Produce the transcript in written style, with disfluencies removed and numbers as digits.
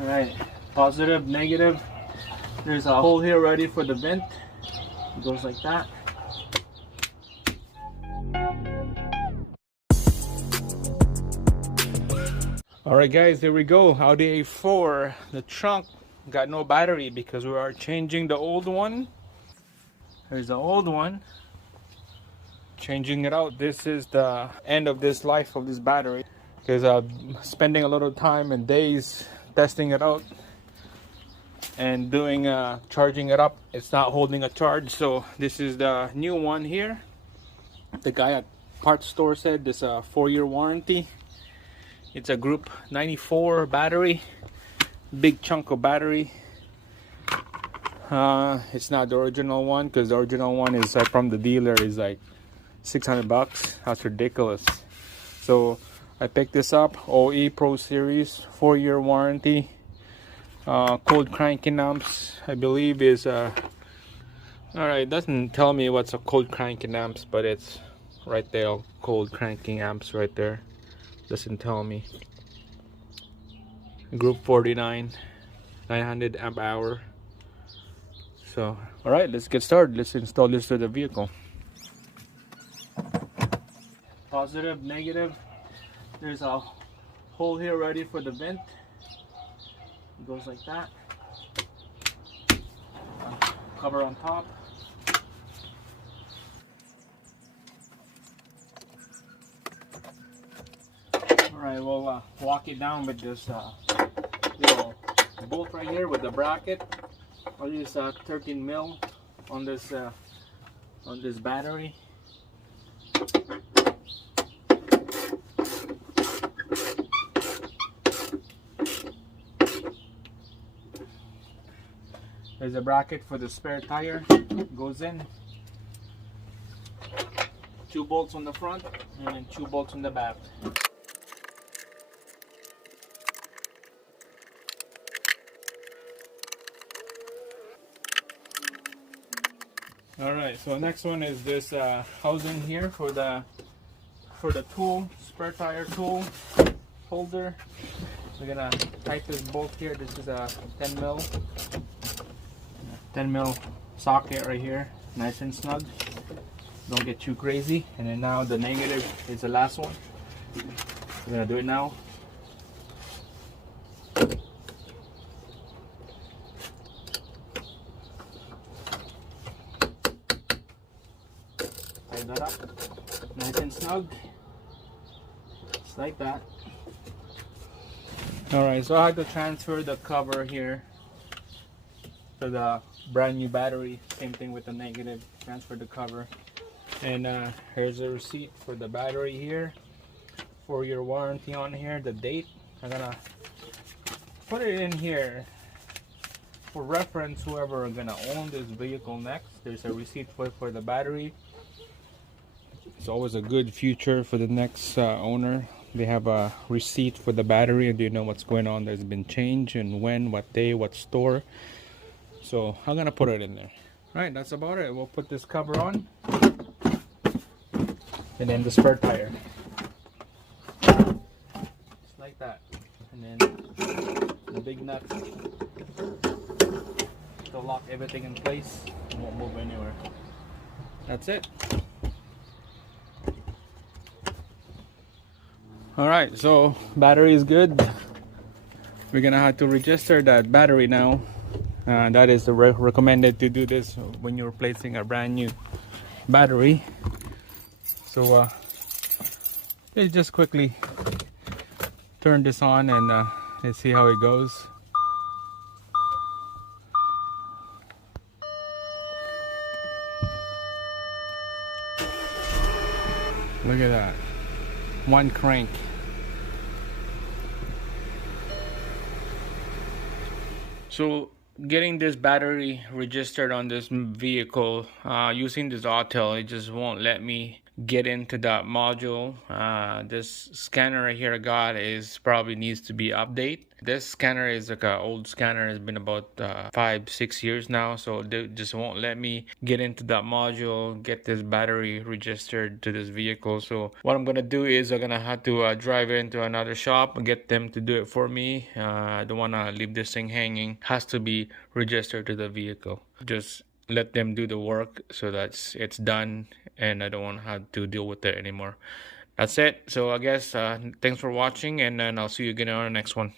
All right, positive, negative. There's a hole here ready for the vent. It goes like that. All right, guys, there we go. Audi A4. The trunk got no battery because we are changing the old one. Here's the old one. Changing it out. This is the end of this life of this battery because I'm spending a lot of time and days testing it out and doing charging it up. It's not holding a charge, so this is the new one here. The guy at parts store said this 4-year warranty. It's a group 94 battery, big chunk of battery. It's not the original one because the original one is from the dealer is like $600. That's ridiculous. So I picked this up. OE Pro Series, 4-year warranty. Cold cranking amps, I believe is all right, it doesn't tell me what's a cold cranking amps, but it's right there. Cold cranking amps right there. Doesn't tell me. Group 49, 900 amp hour. So all right, let's get started. Let's install this to the vehicle. Positive, negative. There's a hole here ready for the vent. It goes like that. Cover on top. Alright, we'll walk it down with this little bolt right here with the bracket. I'll use 13 mil on this battery. There's a bracket for the spare tire. Goes in. 2 bolts on the front and then 2 bolts on the back. Alright, so next one is this housing here for the tool, spare tire tool holder. We're gonna tighten this bolt here. This is a 10 mil socket right here, nice and snug. Don't get too crazy. And then now the negative is the last one. We're gonna do it now. Tighten that up, nice and snug, just like that. All right, so I had to transfer the cover here to the brand new battery. Same thing with the negative. Transfer the cover. And here's a receipt for the battery here. 4-year warranty on here. The date. I'm gonna put it in here for reference. Whoever are gonna own this vehicle next, there's a receipt for the battery. It's always a good future for the next owner. They have a receipt for the battery and you know what's going on. There's been change and when, what day, what store. So I'm gonna put it in there. All right, that's about it. We'll put this cover on and then the spare tire, just like that, and then the big nut to lock everything in place. It won't move anywhere. That's it. All right, so battery is good. We're gonna have to register that battery now. That is recommended to do this when you're replacing a brand new battery. So let's just quickly turn this on and let's see how it goes. Look at that. One crank. So getting this battery registered on this vehicle using this auto, it just won't let me get into that module. This scanner right here I got is probably needs to be updated. This scanner is like an old scanner. It's been about 5-6 years now, so they just won't let me get into that module, get this battery registered to this vehicle. So what I'm gonna do is I'm gonna have to drive into another shop and get them to do it for me. I don't wanna leave this thing hanging. Has to be registered to the vehicle. Just let them do the work so that it's done, and I don't want to have to deal with it anymore. That's it. So I guess thanks for watching, and then I'll see you again on the next one.